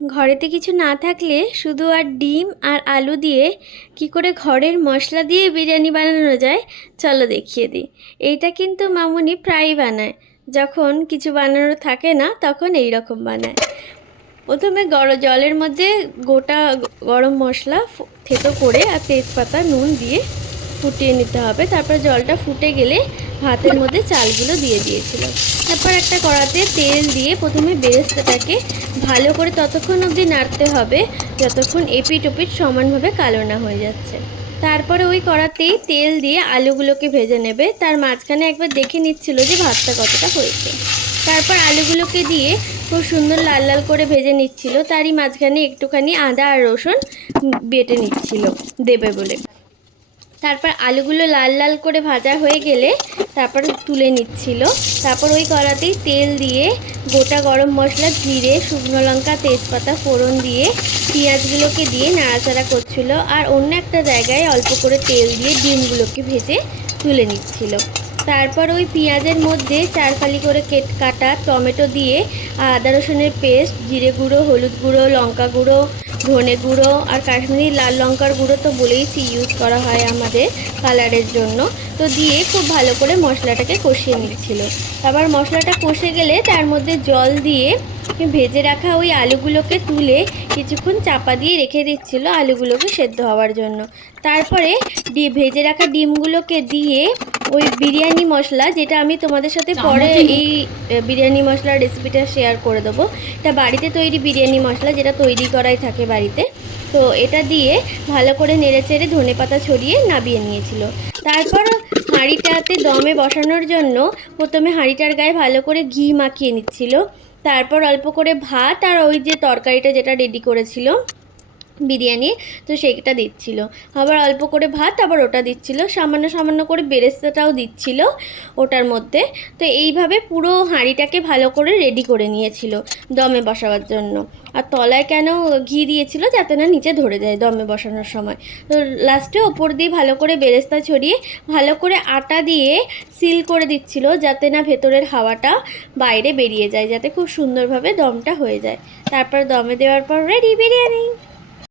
ঘরেতে কিছু না থাকলে শুধু আর ডিম আর আলু দিয়ে কি করে ঘরের মশলা দিয়ে বিরিয়ানি বানানো যায় চলো দেখিয়ে দিই। এইটা কিন্তু মামুনি প্রায়ই বানায়। যখন কিছু বানানোর থাকে না তখন এই রকম বানায়। প্রথমে জলের মধ্যে গোটা গরম মশলা থেতো করে আর তেজপাতা নুন দিয়ে ফুটিয়ে নিতে হবে। তারপর জলটা ফুটে গেলে ভাতের মধ্যে চালগুলো দিয়ে দিয়েছিল। তারপর একটা কড়াতে তেল দিয়ে প্রথমে বেরেস্তাটাকে ভালো করে ততক্ষণ অবধি নাড়তে হবে যতক্ষণ এপিট ওপিট সমানভাবে কালো না হয়ে যাচ্ছে। তারপরে ওই কড়াতেই তেল দিয়ে আলুগুলোকে ভেজে নেবে। তার মাঝখানে একবার দেখে নিচ্ছিল যে ভাতটা কতটা হয়েছে। তারপর আলুগুলোকে দিয়ে খুব সুন্দর লাল লাল করে ভেজে নিচ্ছিল। তারই মাঝখানে একটুখানি আদা আর রসুন বেটে নিচ্ছিল দেবে বলে। তারপর আলুগুলো লাল লাল করে ভাজা হয়ে গেলে তারপর তুলে নিচ্ছিল। তারপর ওই কড়াতেই তেল দিয়ে গোটা গরম মশলা, জিরে, শুকনো লঙ্কা, তেজপাতা ফোড়ন দিয়ে পেঁয়াজগুলোকে দিয়ে নাড়াচাড়া করছিল। আর অন্য একটা জায়গায় অল্প করে তেল দিয়ে ডিমগুলোকে ভেজে তুলে নিচ্ছিল। তারপর ওই পেঁয়াজের মধ্যে চারফালি করে কাটা টমেটো দিয়ে আদা রসুনের পেস্ট, জিরে গুঁড়ো, হলুদ গুঁড়ো, লঙ্কা গুঁড়ো, ধনে গুঁড়ো আর কাশ্মীরি লাল লঙ্কার গুঁড়ো তো বলেইছি ইউজ করা হয় আমাদের কালারের জন্য, তো দিয়ে খুব ভালো করে মশলাটাকে কষিয়ে নিচ্ছিল। আবার মশলাটা কষে গেলে তার মধ্যে জল দিয়ে ভেজে রাখা ওই আলুগুলোকে তুলে কিছুক্ষণ চাপা দিয়ে রেখে দিচ্ছিল আলুগুলোকে সেদ্ধ হওয়ার জন্য। তারপরে ভেজে রাখা ডিমগুলোকে দিয়ে ওই বিরিয়ানি মশলা, যেটা আমি তোমাদের সাথে পরে এই বিরিয়ানি মশলার রেসিপিটা শেয়ার করে দেবো, এটা বাড়িতে তৈরি বিরিয়ানি মশলা যেটা তৈরি করাই থাকে বাড়িতে, তো এটা দিয়ে ভালো করে নেড়েচেড়ে ধনেপাতা ছড়িয়ে নামিয়ে নিয়েছিল। তারপর হাঁড়িটাতে দমে বসানোর জন্য প্রথমে হাঁড়িটার গায়ে ভালো করে ঘি মাখিয়ে নিচ্ছিল। তারপর অল্প করে ভাত আর ওই যে তরকারিটা যেটা রেডি করেছিল বিরিয়ানি, তো সেইটা দিচ্ছিল। আবার অল্প করে ভাত আবার ওটা দিচ্ছিল, সামান্য সামান্য করে বেরেস্তাটাও দিচ্ছিল ওটার মধ্যে। তো এইভাবে পুরো হাঁড়িটাকে ভালো করে রেডি করে নিয়েছিল দমে বসাবার জন্য। আর তলায় কেন ঘি দিয়েছিল, যাতে না নিচে ধরে যায় দমে বসানোর সময়। তো লাস্টে ওপর দিয়ে ভালো করে বেরেস্তা ছড়িয়ে ভালো করে আটা দিয়ে সিল করে দিচ্ছিল, যাতে না ভেতরের হাওয়াটা বাইরে বেরিয়ে যায়, যাতে খুব সুন্দরভাবে দমটা হয়ে যায়। তারপর দমে দেওয়ার পর রেডি বিরিয়ানি।